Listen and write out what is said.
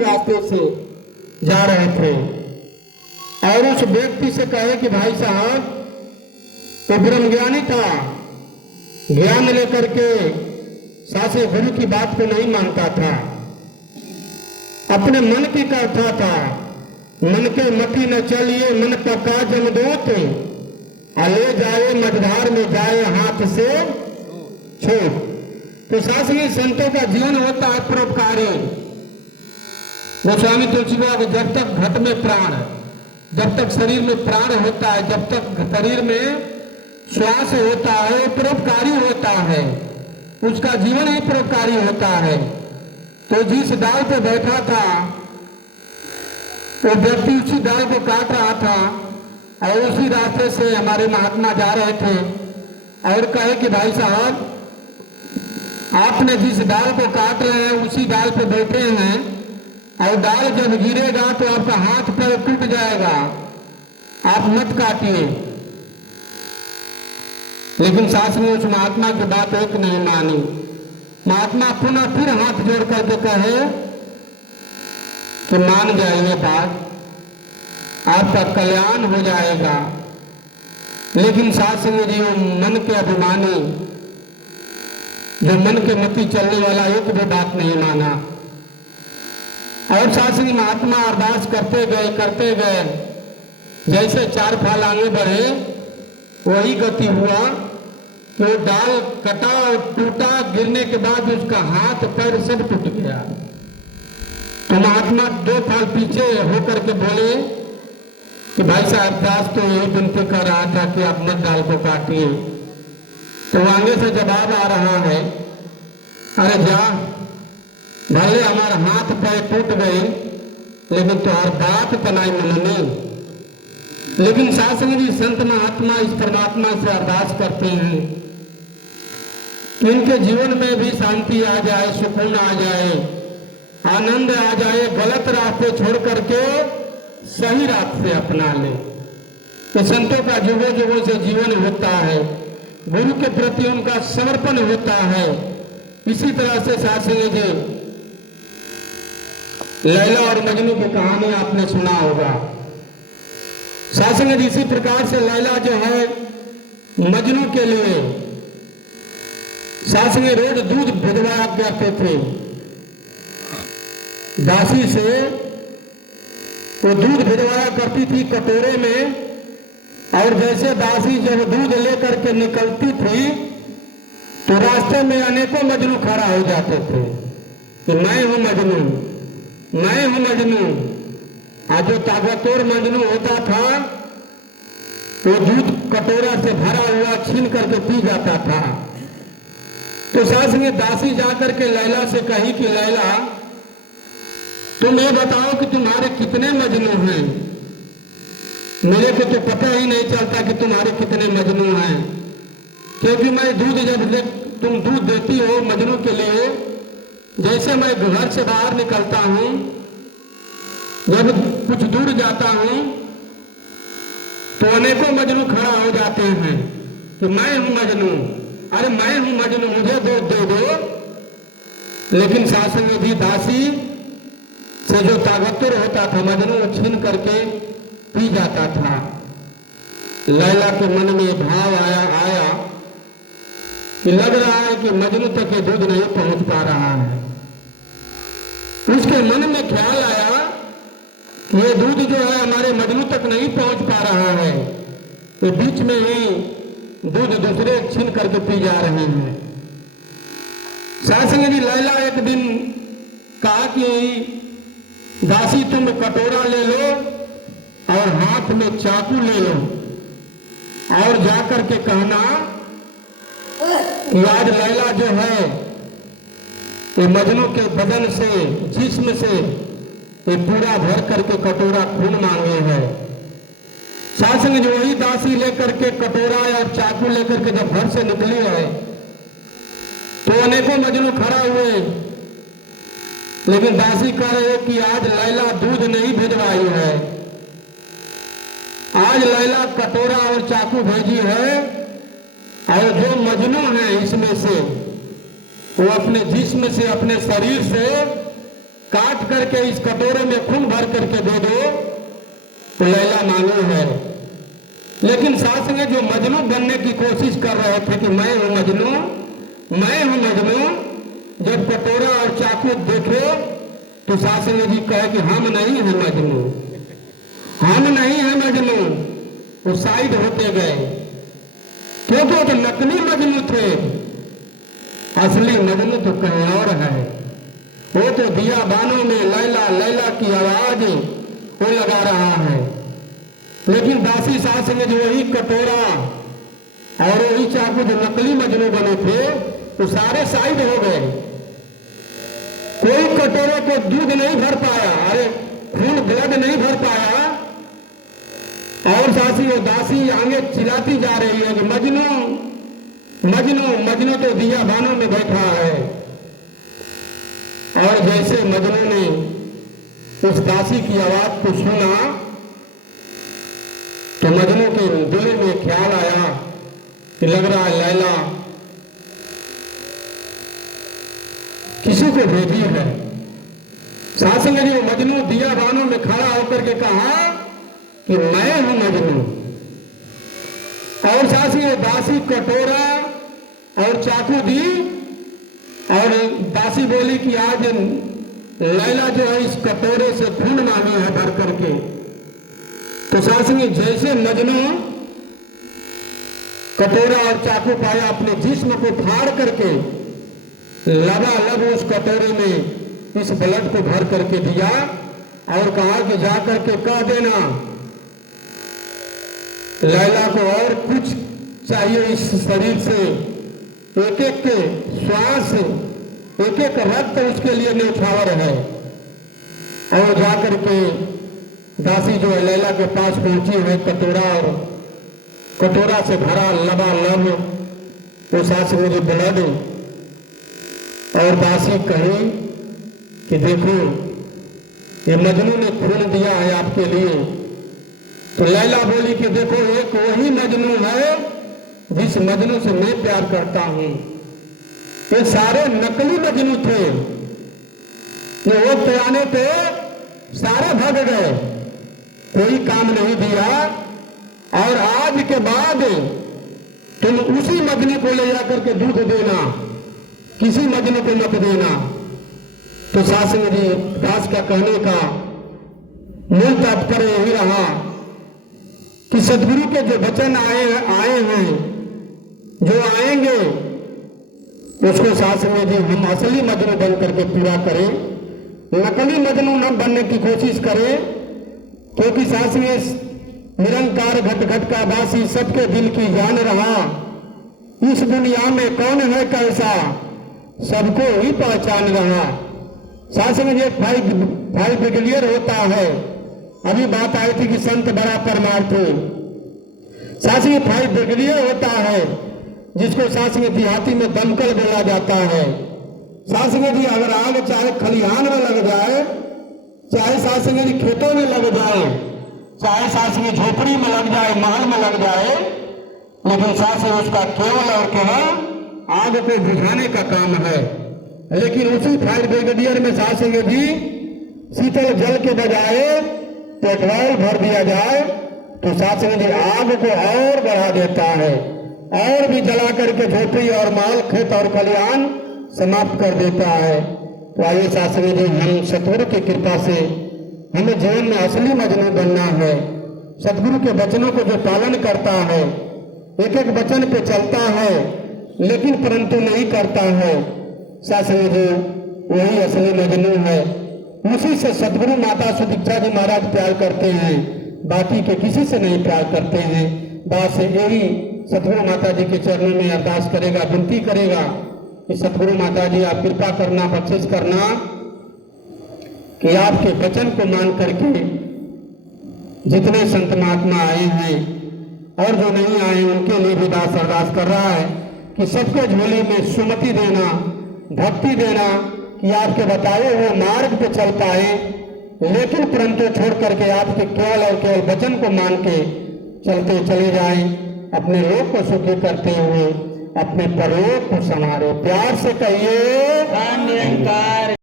रास्ते से जा रहे थे और उस व्यक्ति से कहे कि भाई साहब तो ब्रह्मज्ञानी था, ज्ञान लेकर के शास्त्र गुरु की बात को नहीं मानता था, अपने मन की करता था। मन के मती न चलिए मन पका जमदूत, ले जाए मझधार में जाए हाथ से छूट। तो शास्त्रीय संतों का जीवन होता है परोपकारी। गोस्वामी तुलसीदास, जब तक घट में प्राण, जब तक शरीर में प्राण होता है, जब तक शरीर में श्वास होता है, परोपकारी होता है, उसका जीवन ही परोपकारी होता है। तो जिस डाल पे बैठा था वो व्यक्ति उसी डाल को काट रहा था और उसी रास्ते से हमारे महात्मा जा रहे थे और कहे कि भाई साहब आपने जिस डाल को काट रहे हैं उसी डाल पे बैठे हैं और डाल जब गिरेगा तो आपका हाथ पैर टूट जाएगा, आप मत काटिए। लेकिन शास्त्र ने उस महात्मा की बात एक नहीं मानी। महात्मा पुनः फिर हाथ जोड़ करके कहे कि मान जाइए बात, आपका कल्याण हो जाएगा। लेकिन शास्त्र ने जी मन के अभिमानी, जो मन के मती चलने वाला, एक भी बात नहीं माना। और शास्त्री महात्मा अरदास करते गए, जैसे 4 फाल आगे बढ़े वही गति हुआ कि वो डाल कटा और टूटा, गिरने के बाद उसका हाथ पैर सब टूट गया। तो महात्मा 2 फाल पीछे होकर के बोले कि भाई साहब दास तो यही विनती कर रहा था कि आप मत डाल को काटिए। तो आगे से जवाब आ रहा है, अरे जा, भले हमारा हाथ पैर टूट गए लेकिन तुम्हारी बात बनाई मननी। लेकिन शास्त्र जी संत महात्मा इस परमात्मा से अरदास करते हैं कि इनके जीवन में भी शांति आ जाए, सुकून आ जाए, आनंद आ जाए, गलत रास्ते छोड़ करके सही रास्ते अपना ले। तो संतों का जुगों जुगों से जीवन होता है, गुरु के प्रति उनका समर्पण होता है। इसी तरह से शास्त्री जी लैला और मजनू की कहानी आपने सुना होगा। शास्त्री जी इसी प्रकार से लैला जो है मजनू के लिए शास्त्री रोज दूध भिजवाया करते थे दासी से। वो दूध भिजवाया करती थी कटोरे में, और जैसे दासी जब दूध लेकर के निकलती थी तो रास्ते में अनेकों मजनू खड़ा हो जाते थे कि मैं हूं मजनू, मैं हूं मजनू। आज जो ताकतवर मजनू होता था वो दूध कटोरा से भरा हुआ छीन करके पी जाता था। तो सास ने दासी जाकर के लैला से कही कि लैला तुम ये बताओ कि तुम्हारे कितने मजनू हैं, मेरे को तो पता ही नहीं चलता कि तुम्हारे कितने मजनू हैं। क्योंकि मैं दूध जब तुम दूध देती हो मजनू के लिए, जैसे मैं घर से बाहर निकलता हूं, जब कुछ दूर जाता हूं तो अनेकों मजनू खड़ा हो जाते हैं कि मैं हूं मजनू, अरे मैं हूं मजनू, मुझे दूध दे दो। लेकिन शास्त्र में भी दासी से जो ताकतवर होता था मजनू वो छीन करके पी जाता था। लैला के मन में भाव आया कि लग रहा है कि मजनू तक ये दूध नहीं पहुंच पा रहा है। उसके मन में ख्याल आया कि ये दूध जो है हमारे मजनू तक नहीं पहुंच पा रहा है, ये बीच में ही दूध दूसरे छीन करके पी जा रहे हैं। शास्त्री जी लैला एक दिन कहा कि दासी तुम कटोरा ले लो और हाथ में चाकू ले लो और जाकर के कहना कि आज लैला जो है ये मजनू के बदन से, जिस्म से ये पूरा भर करके कटोरा खून मांगे है। शासन जो वही दासी लेकर के कटोरा और चाकू लेकर के जब घर से निकली है तो अनेकों मजनू खड़ा हुए, लेकिन दासी कह रहे कि आज लैला दूध नहीं भिजवाई है, आज लैला कटोरा और चाकू भेजी है। और जो मजनू है इसमें से वो अपने जिस्म से, अपने शरीर से काट करके इस कटोरे में खून भर करके दे दो तो लैला मांगी है। लेकिन सास ने जो मजनू बनने की कोशिश कर रहे थे कि मैं हूं मजनू, मैं हूं मजनू, जब कटोरा और चाकू देखे तो सास ने जी कहे कि हम नहीं हैं मजनू, हम नहीं हैं मजनू। वो साइड होते गए क्योंकि वो तो नकली मजनू थे, असली मजनू तो कहीं और है। वो तो दिया बानों में लैला लैला की आवाज वो लगा रहा है। लेकिन दासी सास ने जो वही कटोरा और वही चाकू जो नकली मजनू बने थे तो सारे साइड हो गए। कोई कटोरे को दूध नहीं भर पाया, अरे खून ब्लड नहीं भर पाया। और सासी और दासी आगे चिल्लाती जा रही है कि मजनू मजनू मजनू तो दिया बानों में बैठा है। और जैसे मजनू ने उस दासी की आवाज को सुना तो मजनू के दिल में ख्याल आया कि लग रहा है लैला किसी को भेजी है। सास ने जो मजनू दिया बानों में खड़ा होकर के कहा कि मैं हूं मजनू। और सास ने दासी कटोरा और चाकू दी और दासी बोली कि आज लैला जो है इस कटोरे से खून मांगी है भर करके। तो सास ने जैसे मजनू कटोरा और चाकू पाया अपने जिस्म को फाड़ करके लबालब उस कटोरे में इस ब्लड को भर करके दिया और कहा कि जा करके कह देना लैला को और कुछ चाहिए इस शरीर से, एक एक के श्वास एक एक रक्त उसके लिए न्यौछावर है। और जाकर के दासी जो है लैला के पास पहुंची हुई कटोरा और कटोरा से भरा लबालब वो सास मेरी ब्लड। और दासी कही कि देखो ये मजनू ने खून दिया है आपके लिए। तो लैला बोली कि देखो एक वही मजनू है जिस मजनू से मैं प्यार करता हूं। ये सारे नकली मजनू थे, ये वक्त आने पे सारे भाग गए, कोई काम नहीं दिया। और आज के बाद तुम उसी मजनू को ले जाकर के दूध देना, किसी मजनू को मत देना। तो सास मेरी दास का कहने का मूल तात्पर्य यही रहा कि सदगुरु के जो वचन आए हैं, जो आएंगे उसको सास में जी हम असली मजनू बन करके पूरा करें, नकली मजनू न बनने की कोशिश करें। क्योंकि सास में निरंकार घट घट का वासी सबके दिल की जान रहा, इस दुनिया में कौन है कैसा सबको ही पहचान रहा। सास में जो भाई ब्रिगेडियर होता है, अभी बात आई थी कि संत बड़ा परमार्थी, सास में भाई ब्रिगेडियर होता है जिसको सास में देहाती में दमकल बोला जाता है। सास में जी अगर आग चाहे खलिहान में लग जाए, चाहे सास में जी खेतों में लग जाए, चाहे सास में झोपड़ी में लग जाए, महल में लग जाए, लेकिन सास में उसका केवल और केवल आग को बुझाने का काम है। लेकिन उसी फायर ब्रिगेडियर में सास में भी शीतल जल के बजाय पेट्रोल भर दिया जाए तो सास में जी आग को और बढ़ा देता है, और भी जला करके झोपड़ी और माल खेत और खलिहान समाप्त कर देता है। तो आइए सास में जी हम सतगुरु की कृपा से हमें जीवन में असली मजनू बनना है। सतगुरु के वचनों को जो पालन करता है, एक एक वचन पे चलता है लेकिन परंतु नहीं करता है, सास में जी वही असली मजनू है। उसी से सतगुरु माता सुदीक्षा जी महाराज प्यार करते हैं, बाकी के किसी से नहीं प्यार करते हैं। बात से यही सतगुरु माता जी के चरणों में अरदास करेगा, विनती करेगा कि सतगुरु माता जी आप कृपा करना, बख्शिश करना कि आपके वचन को मान करके जितने संत महात्मा आए हैं और जो नहीं आए उनके लिए भी दास अरदास कर रहा है कि सबके झोली में सुमति देना, भक्ति देना कि आपके बताए हुए मार्ग पे चल पाए, लेकिन परंतु छोड़ करके आपके केवल और केवल वचन को मान के चलते चले जाएं, अपने लोक को सुखी करते हुए अपने परलोक को संवारे। प्यार से कहिए।